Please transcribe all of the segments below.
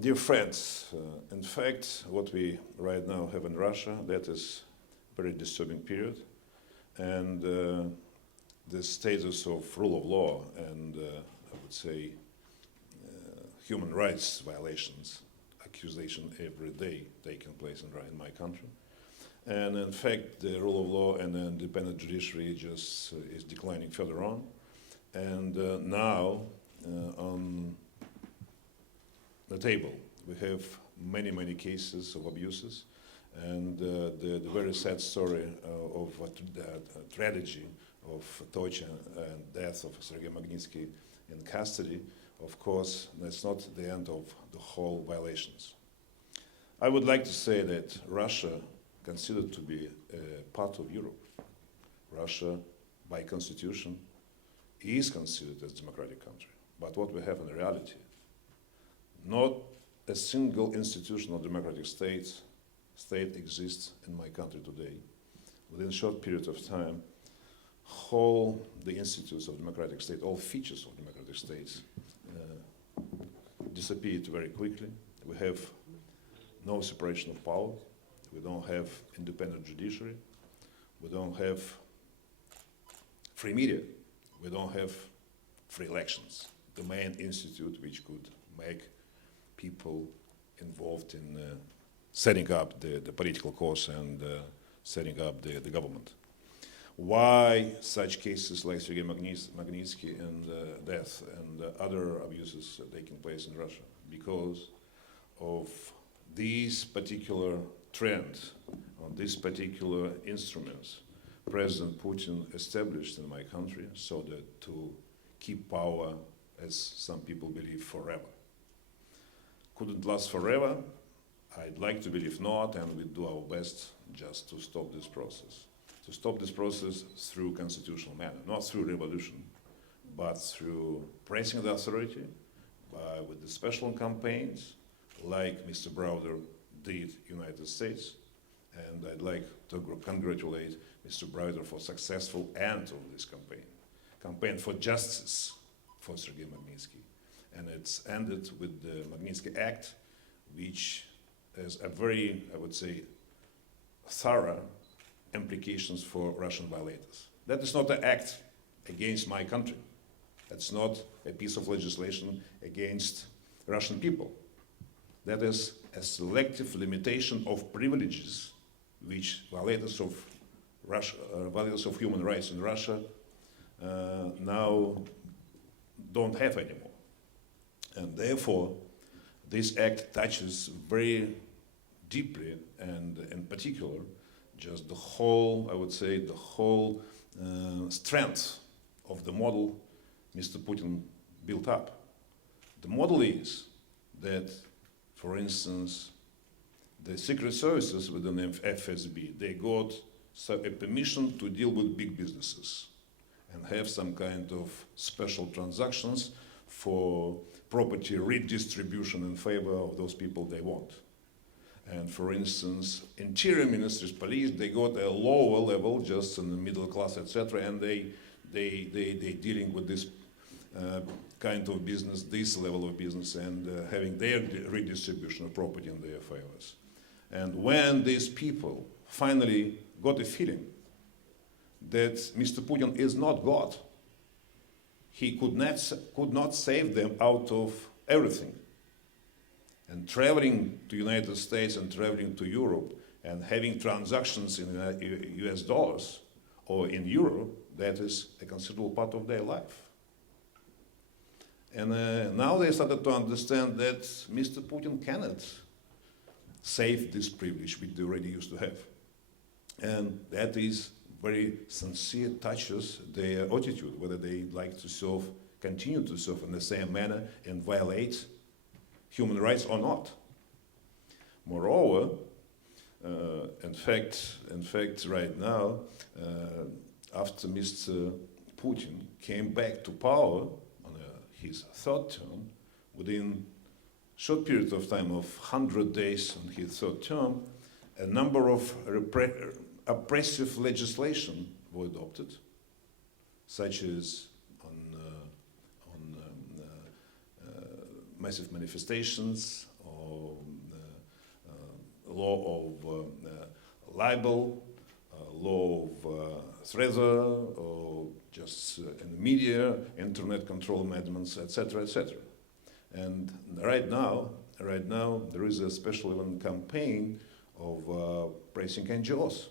Dear friends, in fact, what we right now have in Russia, that is a very disturbing period. And the status of rule of law and, I would say, human rights violations, accusation every day taking place in my country. And in fact, the rule of law and the independent judiciary just is declining further on. And now, on the table, we have many, many cases of abuses. And the very sad story of a tragedy of torture and death of Sergei Magnitsky in custody, of course, that's not the end of the whole violations. I would like to say that Russia, considered to be a part of Europe, Russia, by constitution, is considered as a democratic country. But what we have in reality, not a single institutional democratic state exists in my country today. Within a short period of time, the institutes of democratic state, all features of democratic states disappeared very quickly. We have no separation of power. We don't have independent judiciary. We don't have free media. We don't have free elections. The main institute which could make people involved in setting up the political course and setting up the government. Why such cases like Sergei Magnitsky and death and other abuses taking place in Russia? Because of these particular trends, on these particular instruments President Putin established in my country so that to keep power, as some people believe, forever. Couldn't last forever. I'd like to believe not, and we do our best just to stop this process. To stop this process through constitutional manner, not through revolution, but through pressing the authority with the special campaigns, like Mr. Browder did United States. And I'd like to congratulate Mr. Browder for successful end of this campaign for justice for Sergei Magnitsky. And it's ended with the Magnitsky Act, which has a very, I would say, thorough implications for Russian violators. That is not an act against my country. That's not a piece of legislation against Russian people. That is a selective limitation of privileges which violators of human rights in Russia now don't have anymore. And therefore, this act touches very deeply and in particular just the whole, I would say, the whole strength of the model Mr. Putin built up. The model is that, for instance, the secret services within FSB, they got a permission to deal with big businesses and have some kind of special transactions for property redistribution in favor of those people they want. And for instance, interior ministries, police, they got a lower level, just in the middle class, etc., and they dealing with this kind of business, this level of business, and having their redistribution of property in their favors. And when these people finally got a feeling that Mr. Putin is not God, he could not save them out of everything. And traveling to United States and traveling to Europe and having transactions in US dollars or in euro, that is a considerable part of their life. And now they started to understand that Mr. Putin cannot save this privilege which they already used to have. And that is very sincere touches their attitude, whether they like to continue to serve in the same manner and violate human rights or not. Moreover, in fact, right now, after Mr. Putin came back to power on his third term, within a short period of time of 100 days on his third term, a number of oppressive legislation were adopted, such as on massive manifestations, on law of libel, law of threat, or just in the media, internet control amendments, etc., etc. And right now, there is a special event campaign of praising NGOs.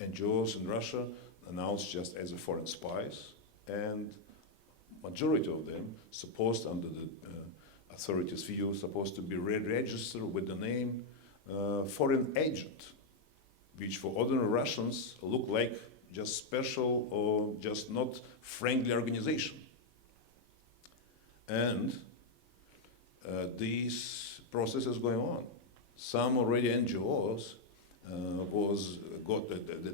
NGOs in Russia announced just as a foreign spies, and majority of them supposed, under the authorities' view, supposed to be registered with the name foreign agent, which for ordinary Russians look like just special or just not friendly organization. And this process is going on. Some already NGOs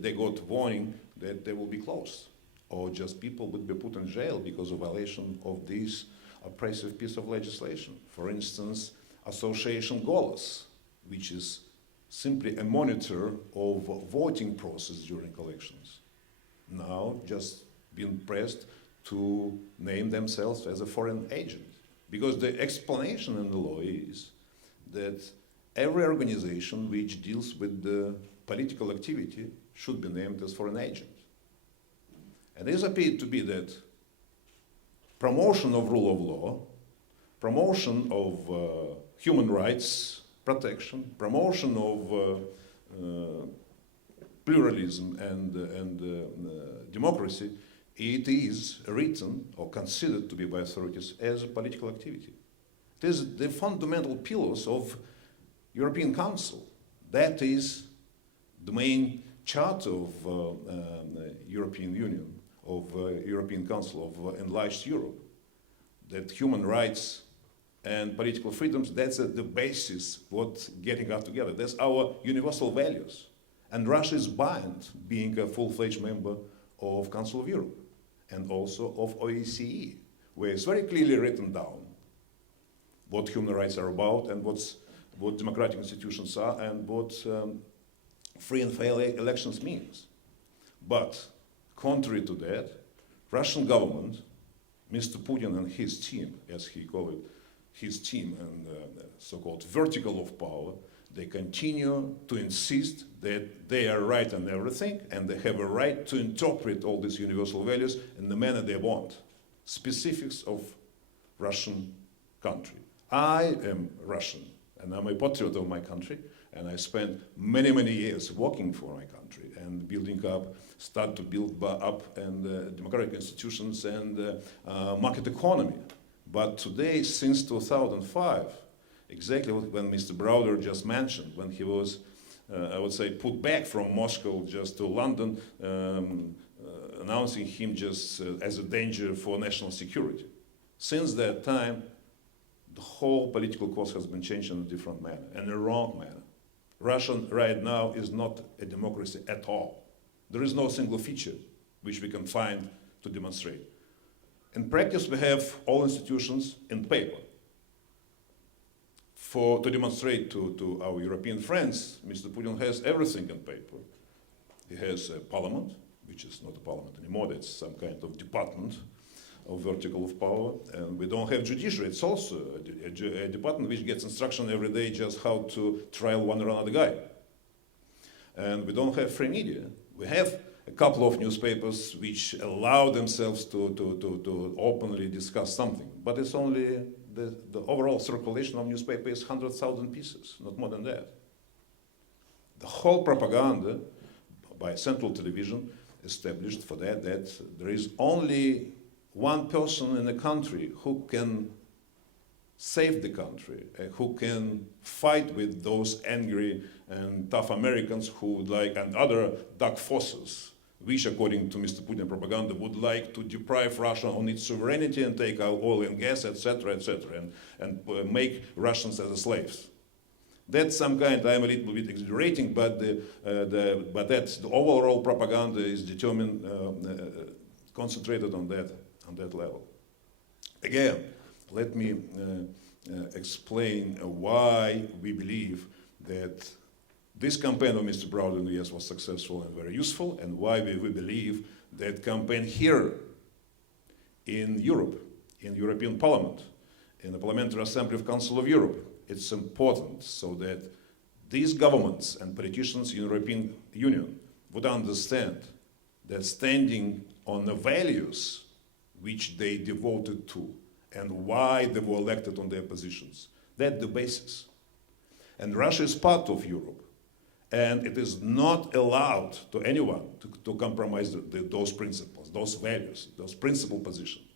they got warning that they will be closed, or just people would be put in jail because of violation of this oppressive piece of legislation. For instance, Association Golos, which is simply a monitor of voting process during elections, now just been pressed to name themselves as a foreign agent. Because the explanation in the law is that every organization which deals with the political activity should be named as foreign agent. And this appeared to be that promotion of rule of law, promotion of human rights protection, promotion of pluralism and democracy, it is written or considered to be by authorities as a political activity. It is the fundamental pillars of European Council. That is the main charter of European Union, of European Council of enlarged Europe, that human rights and political freedoms, that's the basis what getting us together. That's our universal values. And Russia is bound, being a full-fledged member of Council of Europe and also of OSCE, where it's very clearly written down what human rights are about and what democratic institutions are and what free and fair elections means. But contrary to that, Russian government, Mr. Putin and his team, as he called it, his team and so-called vertical of power, they continue to insist that they are right on everything and they have a right to interpret all these universal values in the manner they want. Specifics of Russian country. I am Russian and I'm a patriot of my country, and I spent many, many years working for my country and start to build up and democratic institutions and market economy. But today, since 2005, exactly when Mr. Browder just mentioned, when he was, I would say, put back from Moscow just to London, announcing him just as a danger for national security. Since that time, the whole political course has been changed in a different manner, and a wrong manner. Russia right now is not a democracy at all. There is no single feature which we can find to demonstrate. In practice, we have all institutions in paper. To demonstrate to our European friends, Mr. Putin has everything in paper. He has a parliament, which is not a parliament anymore, that's some kind of department of vertical of power. And we don't have judiciary, it's also a department which gets instruction every day just how to trial one or another guy. And we don't have free media. We have a couple of newspapers which allow themselves to openly discuss something, but it's only the overall circulation of newspaper is 100,000 pieces, not more than that. The whole propaganda by central television established for that there is only one person in the country who can save the country, who can fight with those angry and tough Americans who would like, and other dark forces, which according to Mr. Putin propaganda would like to deprive Russia on its sovereignty and take our oil and gas, etc., and make Russians as slaves. That's some kind, I'm a little bit exaggerating, but that's the overall propaganda is determined, concentrated on that level. Again, let me explain why we believe that this campaign of Mr. Browder in the US was successful and very useful, and why we believe that campaign here in Europe, in the European Parliament, in the Parliamentary Assembly of Council of Europe, it's important so that these governments and politicians in the European Union would understand that standing on the values which they devoted to and why they were elected on their positions, that's the basis. And Russia is part of Europe. And it is not allowed to anyone to compromise those principles, those values, those principal positions.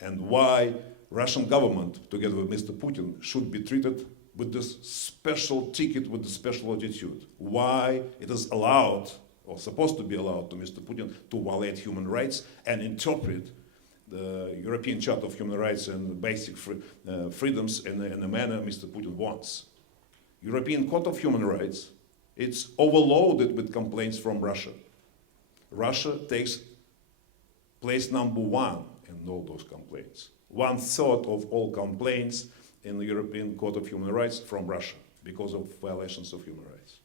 And why Russian government, together with Mr. Putin, should be treated with this special ticket, with the special attitude. Why it is allowed, or supposed to be allowed to Mr. Putin to violate human rights and interpret the European Charter of Human Rights and basic freedoms in a manner Mr. Putin wants. European Court of Human Rights, it's overloaded with complaints from Russia. Russia takes place number 1 in all those complaints. 1/3 of all complaints in the European Court of Human Rights from Russia because of violations of human rights.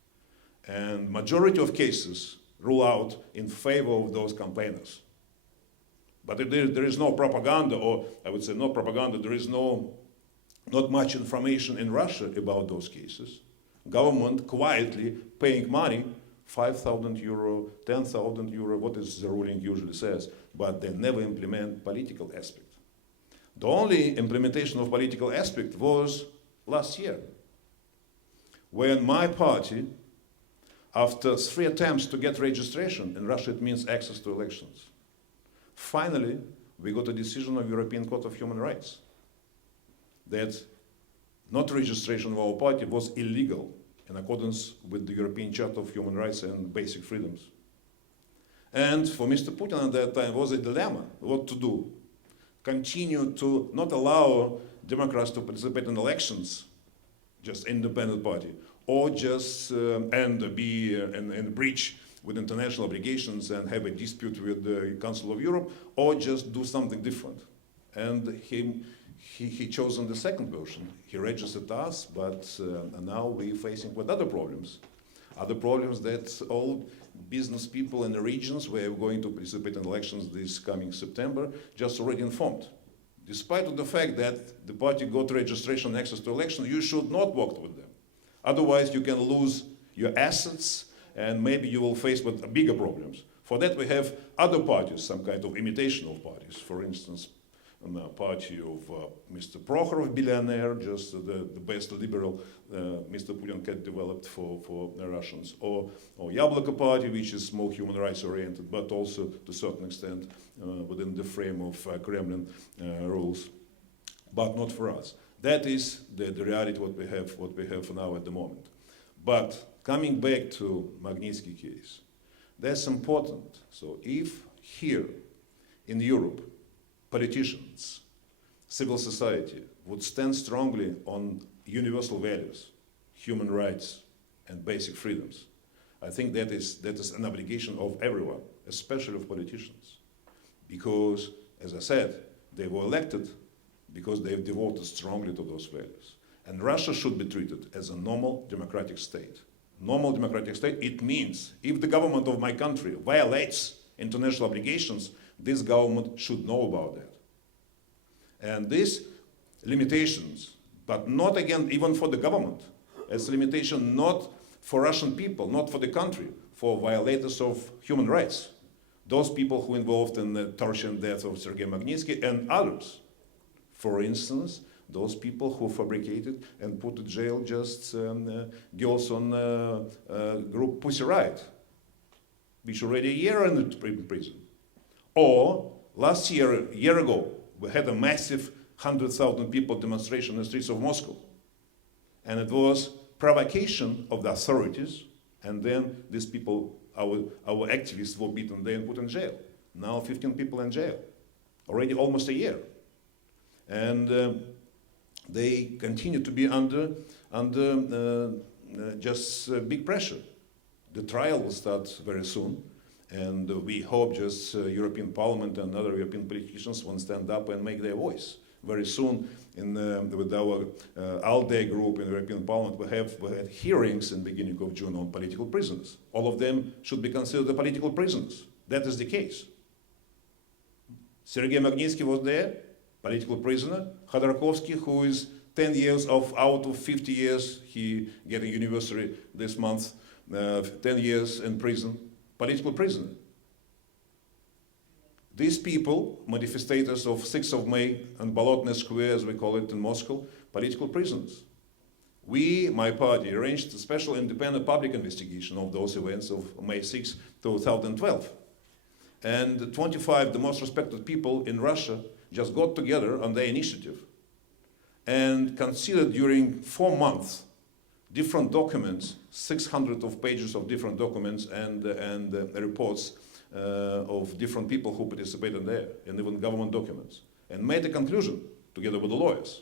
And majority of cases rule out in favor of those complainants. But there is no propaganda, or I would say not propaganda, there is not much information in Russia about those cases. Government quietly paying money, 5,000 euro, 10,000 euro, what is the ruling usually says, but they never implement political aspect. The only implementation of political aspect was last year, when my party, after 3 attempts to get registration, in Russia it means access to elections, finally we got a decision of European Court of Human Rights that not registration of our party was illegal in accordance with the European Charter of Human Rights and basic freedoms. And for Mr. Putin at that time was a dilemma, what to do. Continue to not allow Democrats to participate in elections, just independent party, or just be in breach with international obligations and have a dispute with the Council of Europe, or just do something different. And he chose on the second version. He registered us, but now we're facing with other problems. Other problems that all business people in the regions where we're going to participate in elections this coming September just already informed. Despite of the fact that the party got registration and access to elections, you should not work with them. Otherwise you can lose your assets and maybe you will face with bigger problems. For that we have other parties, some kind of imitation of parties. For instance, the party of Mr. Prokhorov, billionaire, just the best liberal Mr. Putin had developed for the Russians, or Yabloko party, which is more human rights oriented, but also to a certain extent within the frame of Kremlin rules, but not for us. That is the reality what we have now at the moment. But coming back to Magnitsky case, that's important. So if here in Europe, politicians, civil society would stand strongly on universal values, human rights and basic freedoms, I think that is an obligation of everyone, especially of politicians. Because, as I said, they were elected because they have devoted strongly to those values. And Russia should be treated as a normal democratic state. Normal democratic state, it means if the government of my country violates international obligations, this government should know about that. And these limitations, but not again even for the government, as limitation not for Russian people, not for the country, for violators of human rights. Those people who involved in the torture and death of Sergei Magnitsky and others. For instance, those people who fabricated and put to jail just girls on group Pussy Riot, which already a year in prison. Or last year, a year ago, we had a massive 100,000 people demonstration in the streets of Moscow. And it was provocation of the authorities, and then these people, our activists were beaten there and put in jail. Now 15 people in jail, already almost a year. And they continue to be under just big pressure. The trial will start very soon. And we hope just European Parliament and other European politicians will stand up and make their voice. Very soon, with our ALDE group in the European Parliament, we had hearings in the beginning of June on political prisoners. All of them should be considered the political prisoners. That is the case. Sergei Magnitsky was there, political prisoner. Khodorkovsky, who is 10 years out of 50 years, he getting anniversary this month, 10 years in prison, political prisoner. These people, manifestators of 6th of May and Bolotny Square, as we call it in Moscow, political prisoners. We, my party, arranged a special independent public investigation of those events of May 6, 2012. And 25 the most respected people in Russia just got together on their initiative and considered during 4 months different documents, 600 of pages of different documents and reports of different people who participated there, and even government documents, and made a conclusion together with the lawyers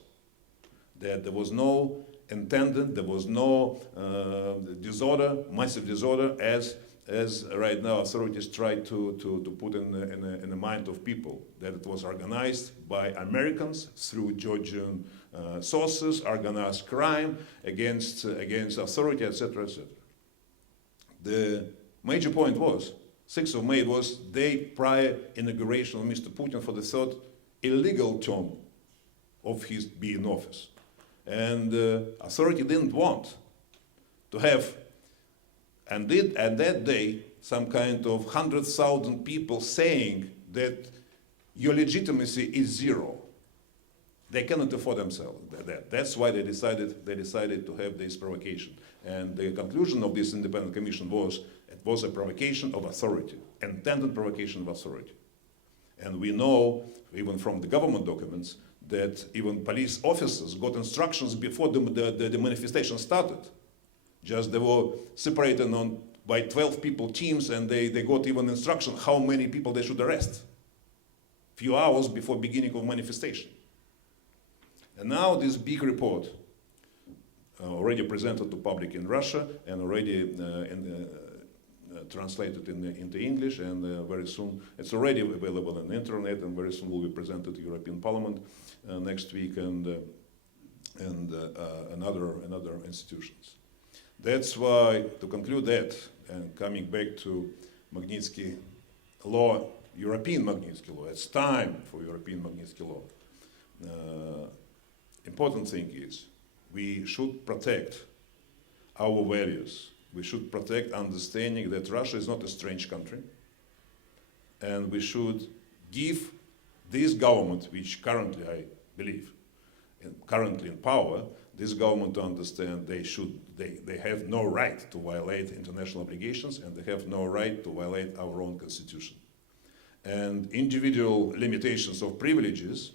that there was no intended, there was no disorder, massive disorder, as right now authorities try to put in the mind of people, that it was organized by Americans through Georgian sources, organized crime against authority, etc., etc. The major point was 6th of May was day prior inauguration of Mr. Putin for the third illegal term of his being in office. And authority didn't want to have, and did at that day, some kind of 100,000 people saying that your legitimacy is zero. They cannot afford themselves that. That's why they decided to have this provocation. And the conclusion of this independent commission was, it was a provocation of authority, intended provocation of authority. And we know, even from the government documents, that even police officers got instructions before the manifestation started. Just they were separated by 12 people teams, and they got even instruction how many people they should arrest. Few hours before beginning of manifestation. And now this big report, already presented to public in Russia and already translated into English, and very soon it's already available on the internet, and very soon will be presented to European Parliament next week and other institutions. That's why, to conclude that, and coming back to Magnitsky law, European Magnitsky law, it's time for European Magnitsky law. Important thing is, we should protect our values. We should protect understanding that Russia is not a strange country. And we should give this government, which currently, I believe, currently in power, this government to understand they have no right to violate international obligations, and they have no right to violate our own constitution. And individual limitations of privileges,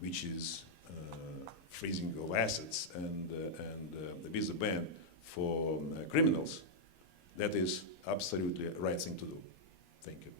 which is freezing of assets and the visa ban for criminals, that is absolutely the right thing to do. Thank you.